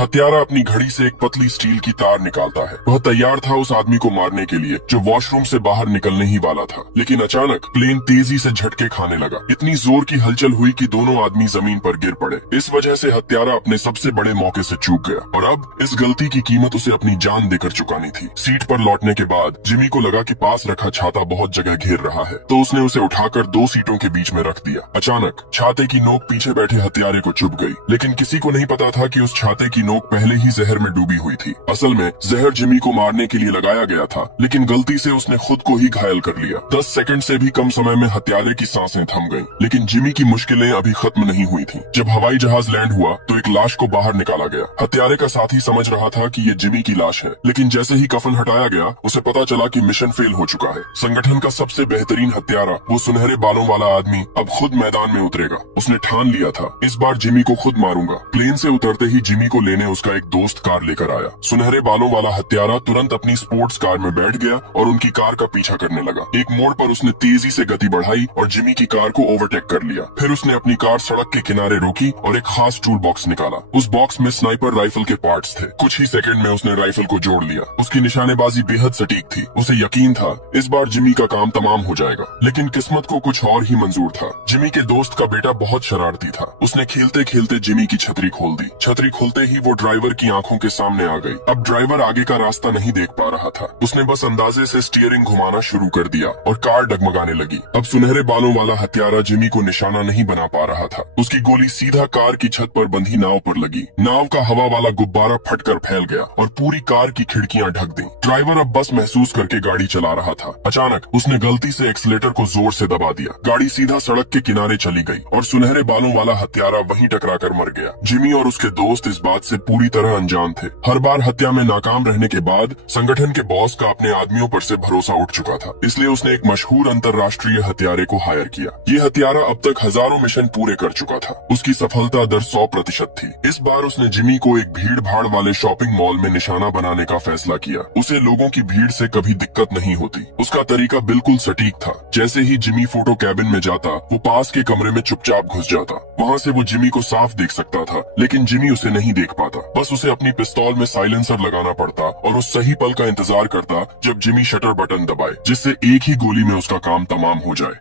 हत्यारा अपनी घड़ी से एक पतली स्टील की तार निकालता है। वह तैयार था उस आदमी को मारने के लिए जो वॉशरूम से बाहर निकलने ही वाला था, लेकिन अचानक प्लेन तेजी से झटके खाने लगा। इतनी जोर की हलचल हुई कि दोनों आदमी जमीन पर गिर पड़े। इस वजह से हत्यारा अपने सबसे बड़े मौके से चूक गया और अब इस गलती की कीमत उसे अपनी जान देकर चुकानी थी। सीट पर लौटने के बाद जिमी को लगा कि पास रखा छाता बहुत जगह घेर रहा है, तो उसने उसे उठाकर दो सीटों के बीच में रख दिया। अचानक छाते की नोक पीछे बैठे हत्यारे को चुभ गई, लेकिन किसी को नहीं पता था कि उस छाते की नोक पहले ही जहर में डूबी हुई थी। असल में जहर जिमी को मारने के लिए लगाया गया था, लेकिन गलती से उसने खुद को ही घायल कर लिया। 10 सेकंड से भी कम समय में हत्यारे की सांसें थम गईं, लेकिन जिमी की मुश्किलें अभी खत्म नहीं हुई थीं। जब हवाई जहाज लैंड हुआ तो एक लाश को बाहर निकाला गया। हत्यारे का साथी समझ रहा था कि ये जिमी की लाश है, लेकिन जैसे ही कफन हटाया गया उसे पता चला कि मिशन फेल हो चुका है। संगठन का सबसे बेहतरीन हत्यारा, वो सुनहरे बालों वाला आदमी, अब खुद मैदान में उतरेगा। उसने ठान लिया था, इस बार जिमी को खुद मारूंगा। प्लेन से उतरते ही जिमी को लेने उसका एक दोस्त कार लेकर आया। सुनहरे बालों वाला हत्यारा तुरंत अपनी स्पोर्ट्स कार में बैठ गया और उनकी कार का पीछा करने लगा। एक मोड़ पर उसने तेजी से गति बढ़ाई और जिमी की कार को ओवरटेक कर लिया। फिर उसने अपनी कार सड़क के किनारे रोकी और एक खास टूल बॉक्स निकाला। उस बॉक्स में स्नाइपर राइफल के पार्ट्स थे। कुछ ही सेकंड में उसने राइफल को जोड़ लिया। उसकी निशानेबाजी बेहद सटीक थी। उसे यकीन था इस बार जिमी का काम तमाम हो जाएगा, लेकिन किस्मत को कुछ और ही मंजूर था। जिमी के दोस्त का बेटा बहुत शरारती था। उसने खेलते खेलते जिमी की छतरी खोल दी। छतरी खुलते ही वो ड्राइवर की आंखों के सामने आ गई। अब ड्राइवर आगे का रास्ता नहीं देख पा रहा था। उसने बस अंदाजे से स्टीयरिंग घुमाना शुरू कर दिया और कार डगमगाने लगी। अब सुनहरे बालों वाला हत्यारा जिमी को निशाना नहीं बना पा रहा था। उसकी गोली सीधा कार की छत पर बंधी नाव पर लगी। नाव का हवा वाला गुब्बारा फटकर फैल गया और पूरी कार की खिड़कियां ढक दी। ड्राइवर अब बस महसूस करके गाड़ी चला रहा था। अचानक उसने गलती से एक्सीलेटर को जोर से दबा दिया। गाड़ी सीधा सड़क के किनारे चली गई और सुनहरे बालों वाला हत्यारा वहीं टकराकर मर गया। जिमी और उसके दोस्त इस बात से पूरी तरह अनजान थे। हर बार हत्या में नाकाम रहने के बाद संगठन के बॉस का अपने आदमियों पर से भरोसा उठ चुका था, इसलिए उसने एक मशहूर अंतर्राष्ट्रीय हत्यारे को हायर किया। ये हत्यारा अब तक हजारों मिशन पूरे कर चुका था। उसकी सफलता दर 100% थी। इस बार उसने जिमी को एक भीड़ भाड़ वाले शॉपिंग मॉल में निशाना बनाने का फैसला किया। उसे लोगों की भीड़ से कभी दिक्कत नहीं होती। उसका तरीका बिल्कुल सटीक था। जैसे ही जिमी फोटो कैबिन में जाता, वो पास के कमरे में चुपचाप घुस जाता। वहाँ से वो जिमी को साफ देख सकता था, लेकिन जिमी उसे नहीं देख पाता। बस उसे अपनी पिस्तौल में साइलेंसर लगाना पड़ता और उस सही पल का इंतजार करता जब जिमी शटर बटन दबाए, जिससे एक ही गोली में उसका काम तमाम हो जाए।